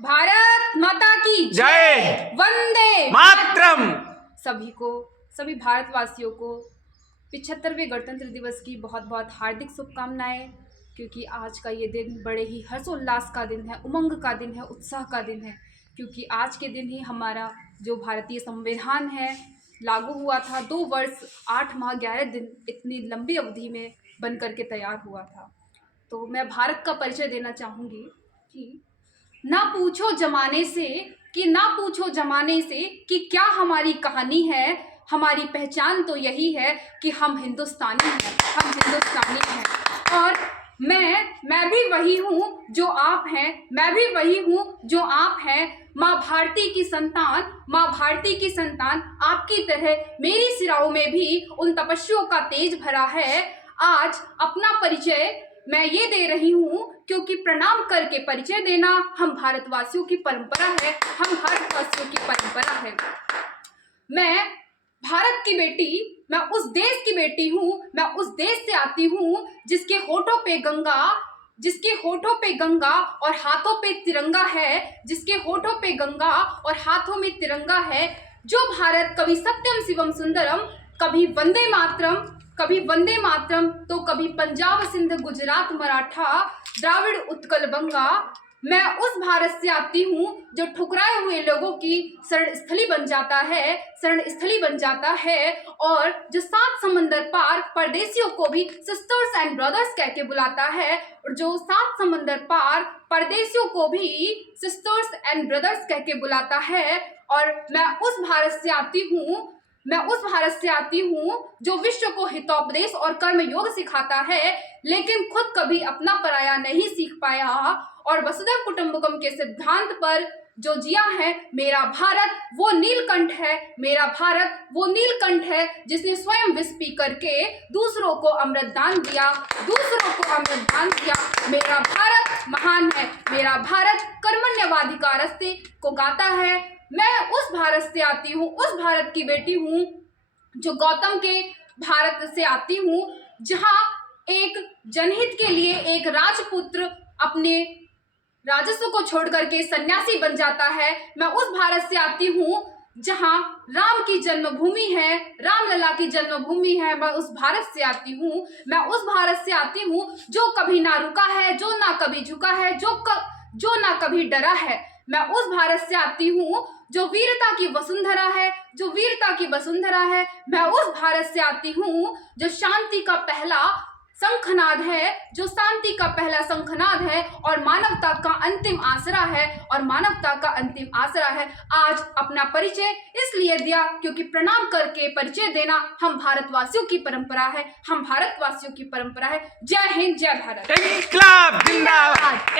भारत माता की जय। वंदे मातरम। सभी भारतवासियों को 75वें गणतंत्र दिवस की बहुत बहुत हार्दिक शुभकामनाएं। क्योंकि आज का ये दिन बड़े ही हर्षोल्लास का दिन है, उमंग का दिन है, उत्साह का दिन है। क्योंकि आज के दिन ही हमारा जो भारतीय संविधान है लागू हुआ था। 2 वर्ष 8 माह 11 दिन इतनी लंबी अवधि में बन करके तैयार हुआ था। तो मैं भारत का परिचय देना चाहूँगी कि ना पूछो जमाने से कि क्या हमारी कहानी है। हमारी पहचान तो यही है कि हम हिंदुस्तानी हैं। और मैं भी वही हूँ जो आप हैं, मैं भी वही हूँ जो आप हैं। माँ भारती की संतान आपकी तरह मेरी सिराओं में भी उन तपस्याओं का तेज भरा है। आज अपना परिचय मैं ये दे रही हूँ क्योंकि प्रणाम करके परिचय देना हम भारतवासियों की परंपरा है। मैं भारत की बेटी, मैं उस देश की बेटी हूँ, मैं उस देश से आती हूँ जिसके होठों पे गंगा और हाथों पे तिरंगा है। जो भारत कभी सत्यम शिवम सुंदरम, कभी वंदे मातरम तो कभी पंजाब सिंध गुजरात मराठा द्राविड़ उत्कल बंगा। मैं उस भारत से आती हूँ जो ठुकराए हुए लोगों की शरण स्थली बन जाता है और जो 7 समंदर पार परदेशियों को भी सिस्टर्स एंड ब्रदर्स कह के बुलाता है, और जो 7 समंदर पार परदेशियों को भी सिस्टर्स एंड ब्रदर्स कह के बुलाता है। और मैं उस भारत से आती हूँ जो विश्व को हितोपदेश और कर्म योग सिखाता है, लेकिन खुद कभी अपना पराया नहीं सीख पाया और वसुधैव कुटुंबकम के सिद्धांत पर जो जिया है। मेरा भारत वो नीलकंठ है जिसने स्वयं विष पी करके दूसरों को अमृत दान दिया। मेरा भारत महान है, मेरा भारत कर्मण्यवाधिकारस्ते को गाता है। मैं उस भारत से आती हूँ, उस भारत की बेटी हूँ जो गौतम के भारत से आती हूँ, जहाँ एक जनहित के लिए एक राजपुत्र अपने राजस्व को छोड़ करके सन्यासी बन जाता है। मैं उस भारत से आती हूँ जहाँ राम की जन्मभूमि है, रामलला की जन्मभूमि है। मैं उस भारत से आती हूँ, जो कभी ना रुका है, जो ना कभी झुका है, जो ना कभी डरा है। मैं उस भारत से आती हूँ जो वीरता की वसुंधरा है। मैं उस भारत से आती हूँ जो शांति का पहला शंखनाद है और मानवता का अंतिम आसरा है। आज अपना परिचय इसलिए दिया क्योंकि प्रणाम करके परिचय देना हम भारतवासियों की परंपरा है। जय हिंद, जय भारत। इंकलाब जिंदाबाद।